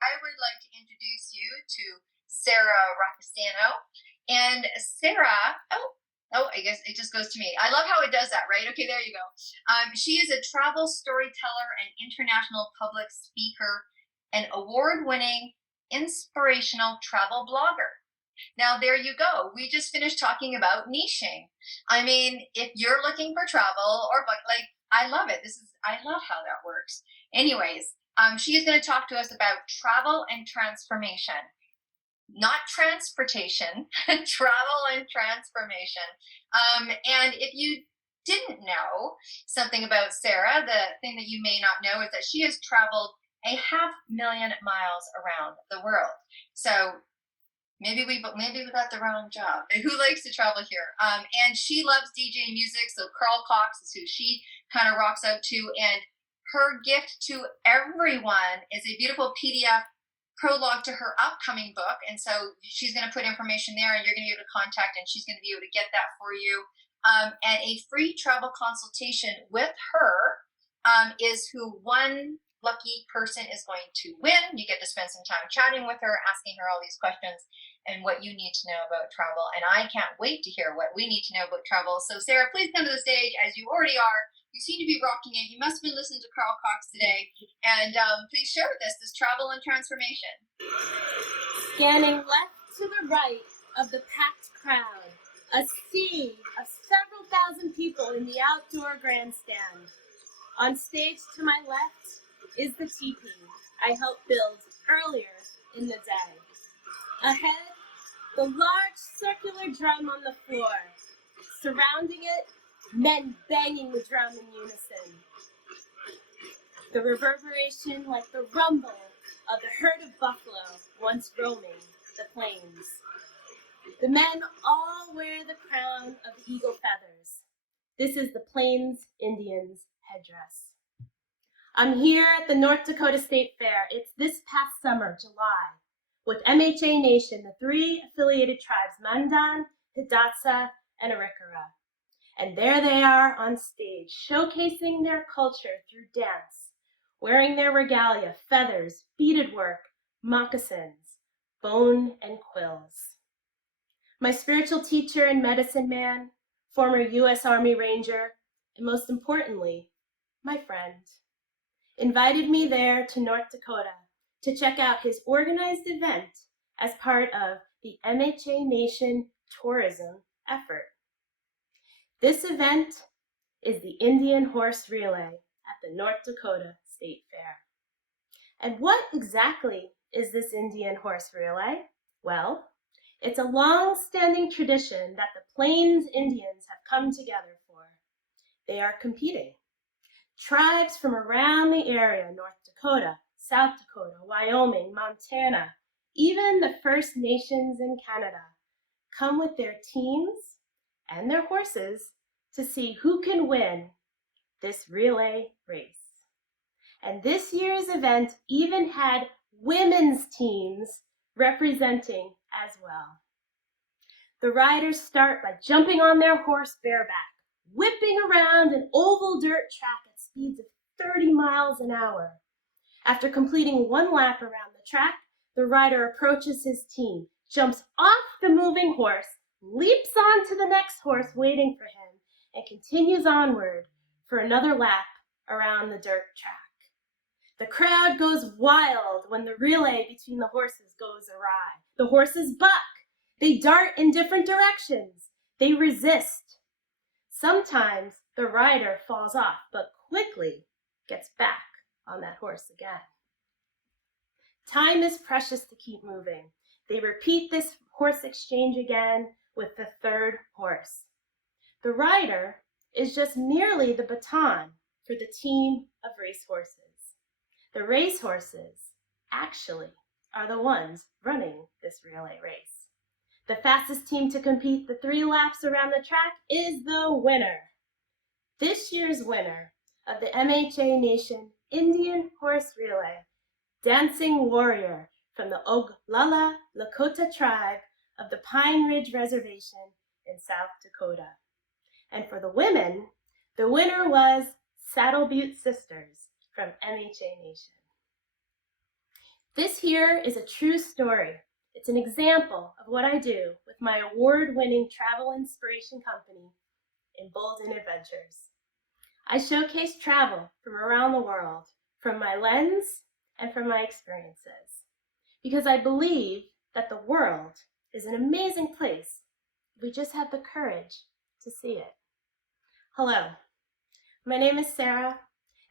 I would like to introduce you to Sara Roccastano. And Sara, I guess it just goes to me. I love how it does that, right? Okay, there you go. She is a travel storyteller and international public speaker, an award-winning inspirational travel blogger. Now, there you go. We just finished talking about niching. I mean, if you're looking for travel or like, I love it. I love how that works. Anyways, she is going to talk to us about travel and transformation, not transportation, travel and transformation. And if you didn't know something about Sara, the thing that you may not know is that she has traveled 500,000 miles around the world. So maybe we got the wrong job. Who likes to travel here? And she loves DJ music, so Carl Cox is who she kind of rocks out to. And her gift to everyone is a beautiful PDF prologue to her upcoming book. And so she's going to put information there, and you're going to be able to contact, and she's going to be able to get that for you. And a free travel consultation with her is who one lucky person is going to win. You get to spend some time chatting with her, asking her all these questions and what you need to know about travel. And I can't wait to hear what we need to know about travel. So Sara, please come to the stage, as you already are. You seem to be rocking it. You must have been listening to Carl Cox today. And please share with us this travel and transformation. Scanning left to the right of the packed crowd, a sea of several thousand people in the outdoor grandstand. On stage to my left is the teepee I helped build earlier in the day. Ahead, the large circular drum on the floor. Surrounding it, men banging the drum in unison. The reverberation like the rumble of the herd of buffalo once roaming the plains. The men all wear the crown of eagle feathers. This is the Plains Indians' headdress. I'm here at the North Dakota State Fair. It's this past summer, July, with MHA Nation, the 3 affiliated tribes, Mandan, Hidatsa, and Arikara. And there they are on stage, showcasing their culture through dance, wearing their regalia, feathers, beaded work, moccasins, bone and quills. My spiritual teacher and medicine man, former U.S. Army Ranger, and most importantly, my friend, invited me there to North Dakota to check out his organized event as part of the MHA Nation tourism effort. This event is the Indian Horse Relay at the North Dakota State Fair. And what exactly is this Indian Horse Relay? Well, it's a long-standing tradition that the Plains Indians have come together for. They are competing. Tribes from around the area, North Dakota, South Dakota, Wyoming, Montana, even the First Nations in Canada, come with their teams and their horses to see who can win this relay race. And this year's event even had women's teams representing as well. The riders start by jumping on their horse bareback, whipping around an oval dirt track at speeds of 30 miles an hour. After completing one lap around the track, the rider approaches his team, jumps off the moving horse, leaps onto the next horse waiting for him, and continues onward for another lap around the dirt track. The crowd goes wild when the relay between the horses goes awry. The horses buck. They dart in different directions. They resist. Sometimes the rider falls off, but quickly gets back on that horse again. Time is precious to keep moving. They repeat this horse exchange again with the third horse. The rider is just merely the baton for the team of racehorses. The racehorses actually are the ones running this relay race. The fastest team to complete the 3 laps around the track is the winner. This year's winner of the MHA Nation Indian Horse Relay, Dancing Warrior from the Oglala Lakota tribe of the Pine Ridge Reservation in South Dakota. And for the women, the winner was Saddle Butte Sisters from MHA Nation. This here is a true story. It's an example of what I do with my award-winning travel inspiration company, Embolden Adventures. I showcase travel from around the world, from my lens and from my experiences, because I believe that the world is an amazing place if we just have the courage to see it. Hello, my name is Sara,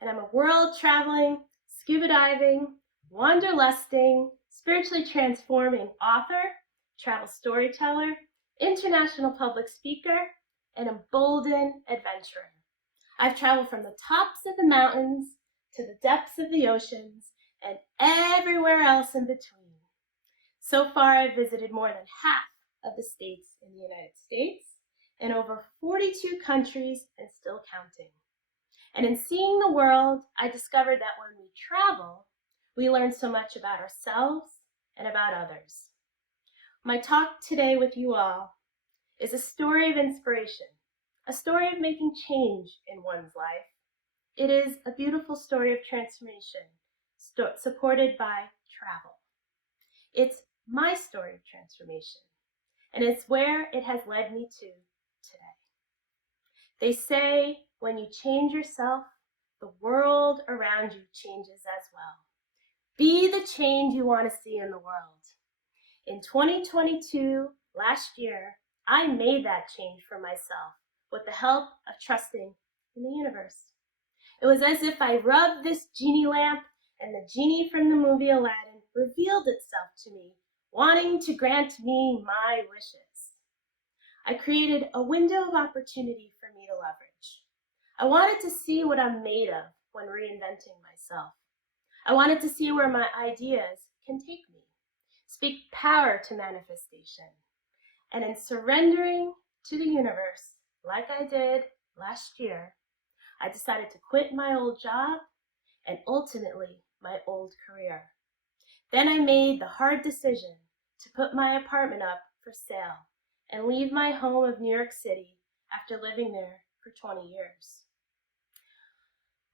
and I'm a world-traveling, scuba diving, wanderlusting, spiritually transforming author, travel storyteller, international public speaker, and emboldened adventurer. I've traveled from the tops of the mountains to the depths of the oceans and everywhere else in between. So far, I've visited more than half of the states in the United States and over 42 countries and still counting. And in seeing the world, I discovered that when we travel, we learn so much about ourselves and about others. My talk today with you all is a story of inspiration, a story of making change in one's life. It is a beautiful story of transformation, supported by travel. It's my story of transformation, and it's where it has led me to today. They say when you change yourself, the world around you changes as well. Be the change you want to see in the world. In 2022, last year, I made that change for myself with the help of trusting in the universe. It was as if I rubbed this genie lamp and the genie from the movie Aladdin revealed itself to me, wanting to grant me my wishes. I created a window of opportunity for me to leverage. I wanted to see what I'm made of when reinventing myself. I wanted to see where my ideas can take me, speak power to manifestation. And in surrendering to the universe, like I did last year, I decided to quit my old job and ultimately my old career. Then I made the hard decision to put my apartment up for sale and leave my home of New York City after living there for 20 years.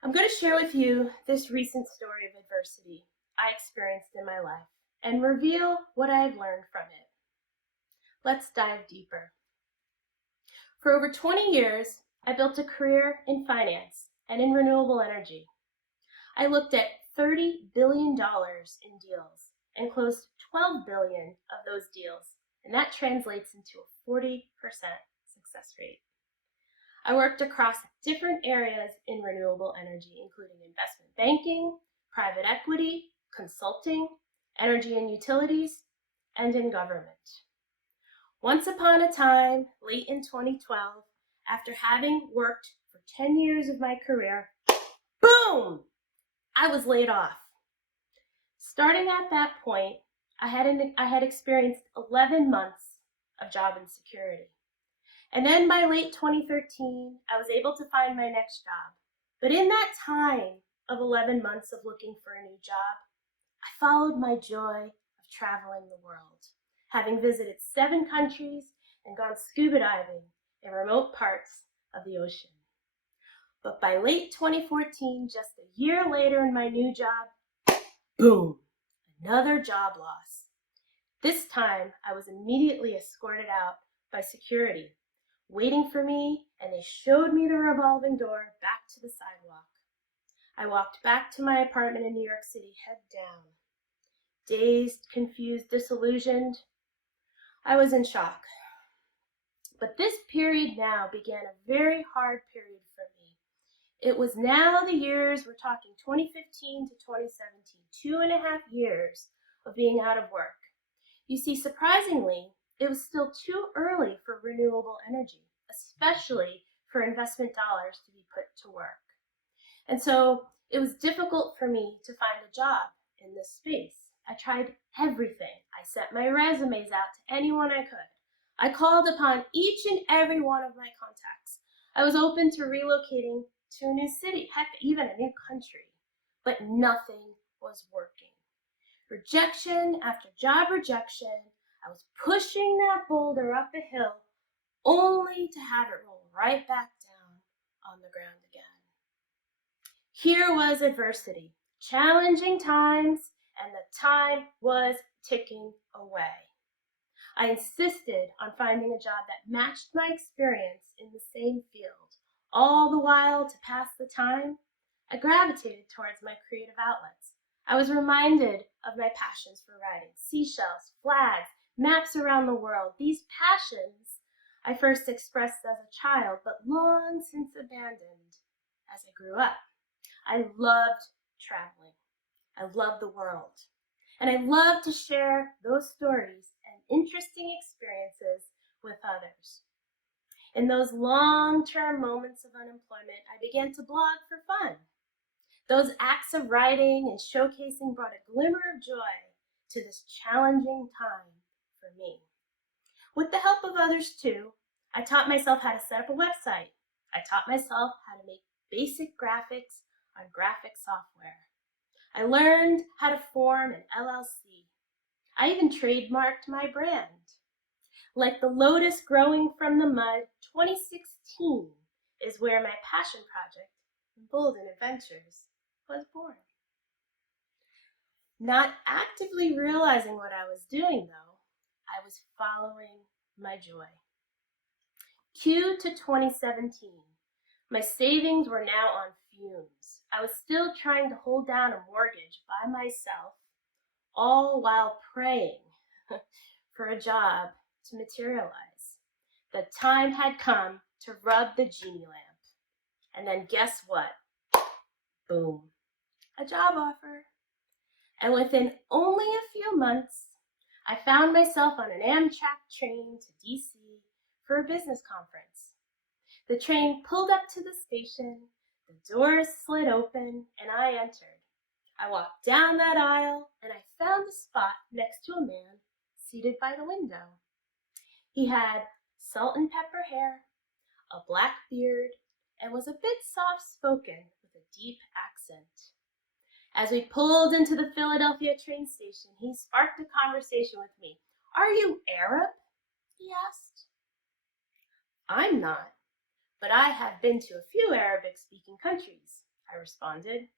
I'm going to share with you this recent story of adversity I experienced in my life and reveal what I've learned from it. Let's dive deeper. For over 20 years, I built a career in finance and in renewable energy. I looked at $30 billion in deals and closed $12 billion of those deals, and that translates into a 40% success rate. I worked across different areas in renewable energy, including investment banking, private equity, consulting, energy and utilities, and in government. Once upon a time, late in 2012, after having worked for 10 years of my career, boom, I was laid off. Starting at that point, I had experienced 11 months of job insecurity. And then by late 2013, I was able to find my next job. But in that time of 11 months of looking for a new job, I followed my joy of traveling the world, having visited 7 countries and gone scuba diving in remote parts of the ocean. But by late 2014, just a year later in my new job, boom, another job loss. This time, I was immediately escorted out by security, waiting for me, and they showed me the revolving door back to the sidewalk. I walked back to my apartment in New York City, head down. Dazed, confused, disillusioned, I was in shock. But this period now began a very hard period for me. It was now the years, we're talking 2015 to 2017, 2.5 years of being out of work. You see, surprisingly, it was still too early for renewable energy, especially for investment dollars to be put to work. And so it was difficult for me to find a job in this space. I tried everything. I sent my resumes out to anyone I could. I called upon each and every one of my contacts. I was open to relocating to a new city, heck, even a new country, but nothing was working. Rejection after job rejection, I was pushing that boulder up a hill only to have it roll right back down on the ground again. Here was adversity, challenging times, and the time was ticking away. I insisted on finding a job that matched my experience in the same field. All the while, to pass the time, I gravitated towards my creative outlets. I was reminded of my passions for writing, seashells, flags, maps around the world. These passions I first expressed as a child, but long since abandoned as I grew up. I loved traveling. I loved the world. And I loved to share those stories and interesting experiences with others. In those long-term moments of unemployment, I began to blog for fun. Those acts of writing and showcasing brought a glimmer of joy to this challenging time for me. With the help of others too, I taught myself how to set up a website. I taught myself how to make basic graphics on graphic software. I learned how to form an LLC. I even trademarked my brand. Like the lotus growing from the mud, 2016 is where my passion project, Embolden Adventures, was born. Not actively realizing what I was doing, though, I was following my joy. Cue to 2017. My savings were now on fumes. I was still trying to hold down a mortgage by myself, all while praying for a job to materialize. The time had come to rub the genie lamp. And then guess what? Boom, a job offer. And within only a few months, I found myself on an Amtrak train to DC for a business conference. The train pulled up to the station, the doors slid open, and I entered. I walked down that aisle, and I found a spot next to a man seated by the window. He had salt and pepper hair, a black beard, and was a bit soft-spoken with a deep accent. As we pulled into the Philadelphia train station, he sparked a conversation with me. "Are you Arab?" he asked. "I'm not, but I have been to a few Arabic-speaking countries," I responded.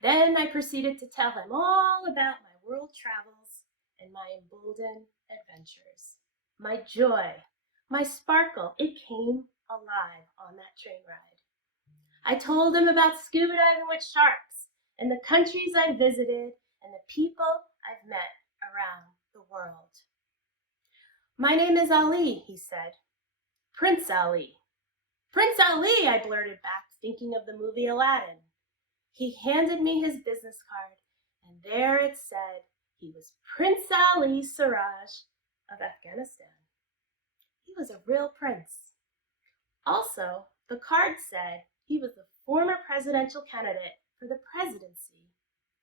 Then I proceeded to tell him all about my world travels and my Embolden adventures. My joy, my sparkle, it came alive on that train ride. I told him about scuba diving with sharks and the countries I visited and the people I've met around the world. "My name is Ali," he said. "Prince Ali." "Prince Ali," I blurted back, thinking of the movie Aladdin. He handed me his business card, and there it said he was Prince Ali Siraj of Afghanistan. He was a real prince. Also, the card said he was the former presidential candidate for the presidency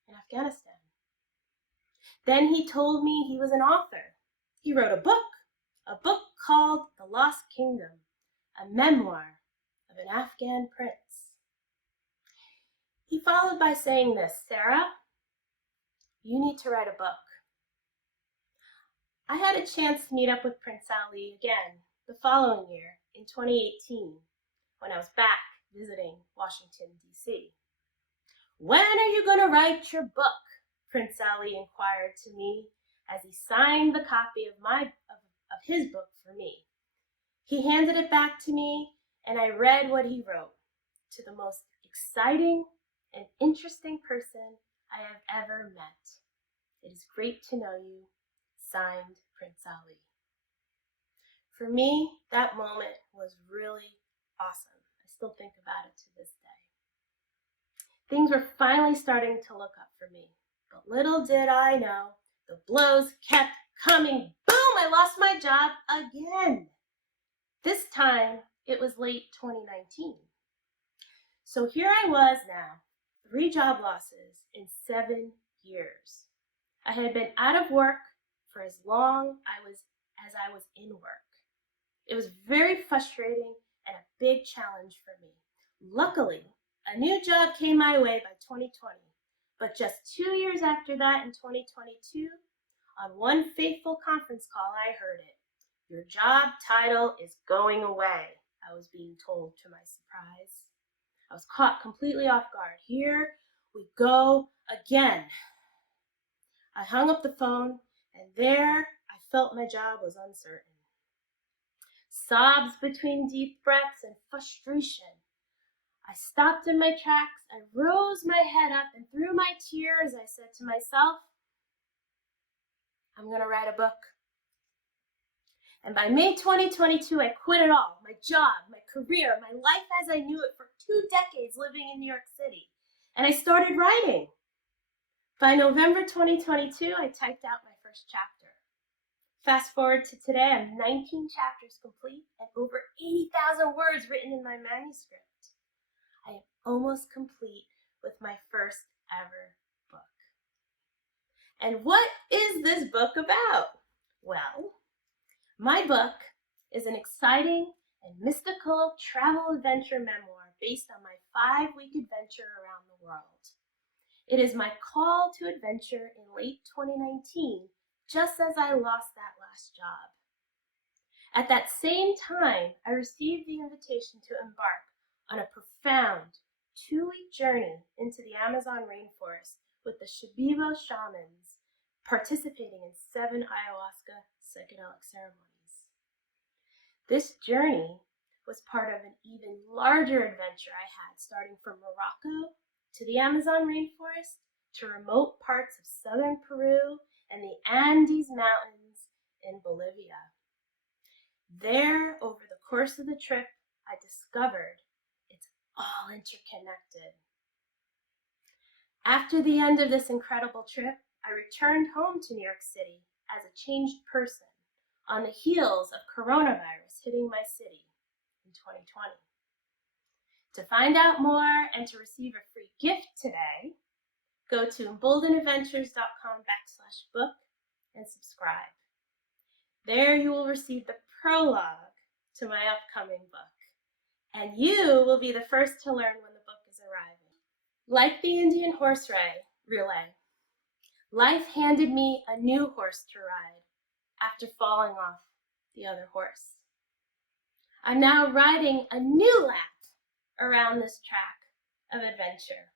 in Afghanistan. Then he told me he was an author. He wrote a book called The Lost Kingdom, a memoir of an Afghan prince. He followed by saying this, "Sara, you need to write a book." I had a chance to meet up with Prince Ali again the following year in 2018 when I was back visiting Washington, D.C. "When are you going to write your book?" Prince Ali inquired to me as he signed the copy of his book for me. He handed it back to me, and I read what he wrote. "To the most exciting and interesting person I have ever met. It is great to know you. Signed, Prince Ali." For me, that moment was really awesome. I still think about it to this day. Things were finally starting to look up for me. But little did I know, the blows kept coming. Boom! I lost my job again. This time, it was late 2019. So here I was now, 3 job losses in 7 years. I had been out of work for as long as I was in work. It was very frustrating and a big challenge for me. Luckily, a new job came my way by 2020, but just 2 years after that, in 2022, on one fateful conference call, I heard it. "Your job title is going away," I was being told to my surprise. I was caught completely off guard. Here we go again. I hung up the phone, and there I felt my job was uncertain. Sobs between deep breaths and frustration. I stopped in my tracks, I rose my head up, and through my tears I said to myself, I'm going to write a book. And by May 2022, I quit it all, my job, my career, my life as I knew it for 2 decades living in New York City. And I started writing. By November 2022, I typed out my first chapter. Fast forward to today, I'm 19 chapters complete and over 80,000 words written in my manuscript. I am almost complete with my first ever book. And what is this book about? Well, my book is an exciting and mystical travel adventure memoir based on my 5-week adventure around the world. It is my call to adventure in late 2019, just as I lost that last job. At that same time, I received the invitation to embark on a profound 2-week journey into the Amazon rainforest with the Shipibo shamans, participating in 7 ayahuasca psychedelic ceremonies. This journey was part of an even larger adventure I had, starting from Morocco to the Amazon rainforest to remote parts of southern Peru and the Andes Mountains in Bolivia. There, over the course of the trip, I discovered it's all interconnected. After the end of this incredible trip, I returned home to New York City as a changed person on the heels of coronavirus hitting my city in 2020. To find out more and to receive a free gift today, go to emboldenadventures.com/book and subscribe. There you will receive the prologue to my upcoming book, and you will be the first to learn when the book is arriving. Like the Indian horse relay, life handed me a new horse to ride after falling off the other horse. I'm now riding a new lap around this track of adventure.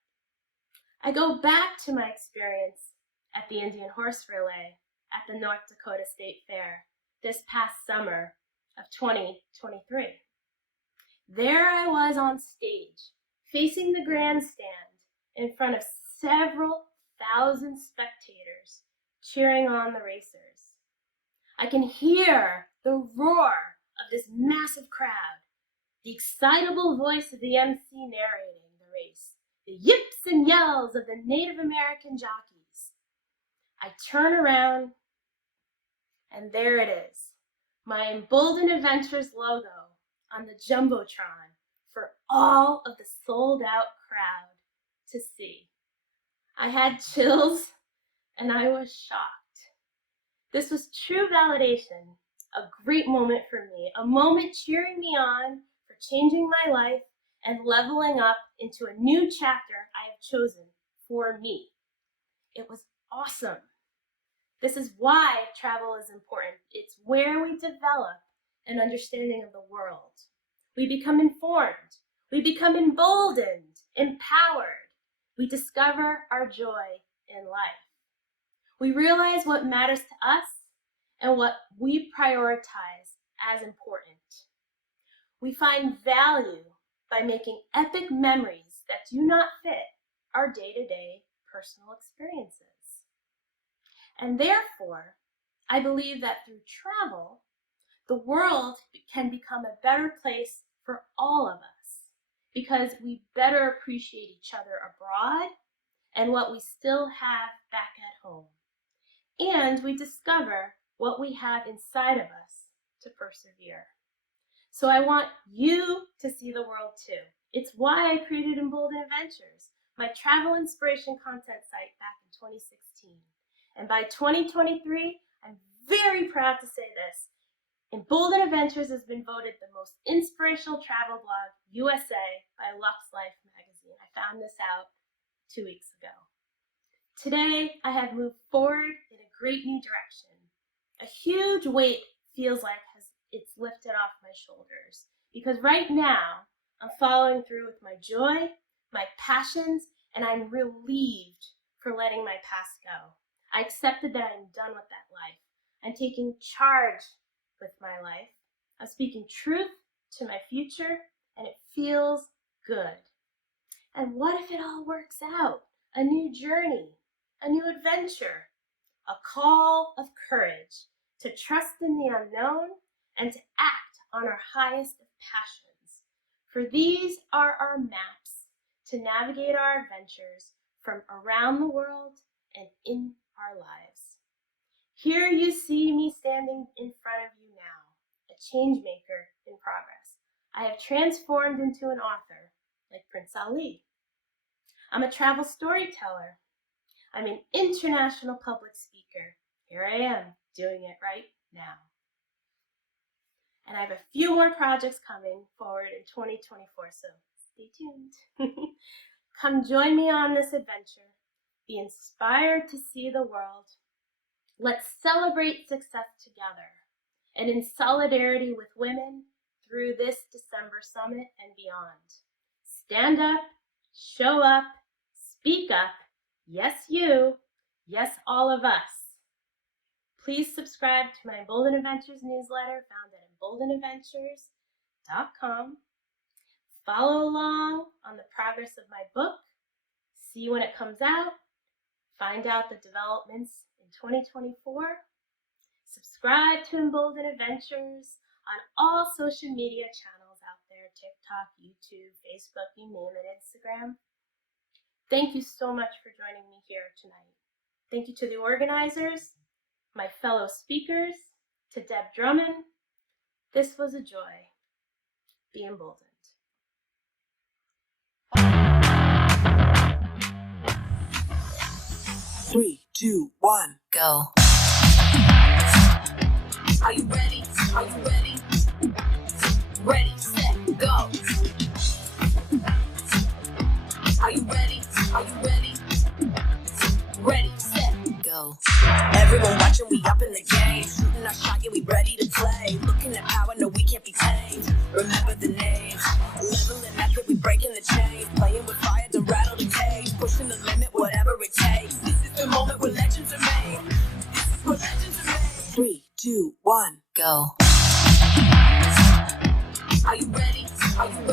I go back to my experience at the Indian horse relay at the North Dakota State Fair this past summer of 2023. There I was on stage, facing the grandstand in front of several thousand spectators cheering on the racers. I can hear the roar of this massive crowd, the excitable voice of the MC narrating the race, the yips and yells of the Native American jockeys. I turn around, and there it is, my Embolden Adventures logo on the Jumbotron for all of the sold-out crowd to see. I had chills, and I was shocked. This was true validation, a great moment for me, a moment cheering me on for changing my life and leveling up into a new chapter I have chosen for me. It was awesome. This is why travel is important. It's where we develop an understanding of the world. We become informed. We become emboldened, empowered. We discover our joy in life. We realize what matters to us and what we prioritize as important. We find value by making epic memories that do not fit our day-to-day personal experiences. And therefore, I believe that through travel, the world can become a better place for all of us because we better appreciate each other abroad and what we still have back at home. And we discover what we have inside of us to persevere. So I want you to see the world too. It's why I created Embolden Adventures, my travel inspiration content site back in 2016. And by 2023, I'm very proud to say this. Embolden Adventures has been voted the most inspirational travel blog USA by Lux Life magazine. I found this out 2 weeks ago. Today, I have moved forward in a great new direction. A huge weight feels like it's lifted off my shoulders because right now, I'm following through with my joy, my passions, and I'm relieved for letting my past go. I accepted that I'm done with that life. I'm taking charge with my life. I'm speaking truth to my future, and it feels good. And what if it all works out? A new journey, a new adventure, a call of courage to trust in the unknown and to act on our highest of passions. For these are our maps to navigate our adventures from around the world and in our lives. Here you see me standing in front of you now, a change maker in progress. I have transformed into an author, like Prince Ali. I'm a travel storyteller. I'm an international public speaker. Here I am, doing it right now. And I have a few more projects coming forward in 2024, so stay tuned. Come join me on this adventure. Be inspired to see the world. Let's celebrate success together and in solidarity with women through this December summit and beyond. Stand up, show up, speak up. Yes, you. Yes, all of us. Please subscribe to my Embolden Adventures newsletter found at emboldenadventures.com. Follow along on the progress of my book. See when it comes out. Find out the developments in 2024. Subscribe to Embolden Adventures on all social media channels out there, TikTok, YouTube, Facebook, you name it, Instagram. Thank you so much for joining me here tonight. Thank you to the organizers, my fellow speakers, to Deb Drummond. This was a joy. Be emboldened. 3, 2, 1, go. Are you ready? Are you ready? Ready, set, go. Are you ready? Are you ready? Ready, set, go. Everyone watching, we up in the game. Shooting our shot, yeah, we ready to play. Looking at power, no, we can't be tamed. Remember the name. Leveling method, we breaking the chain. Playing with fire to rattle the cage. Pushing the limit, whatever it takes. This is the moment where legends are made. This is where legends are made. 3, 2, 1, go. Are you ready? Are you ready?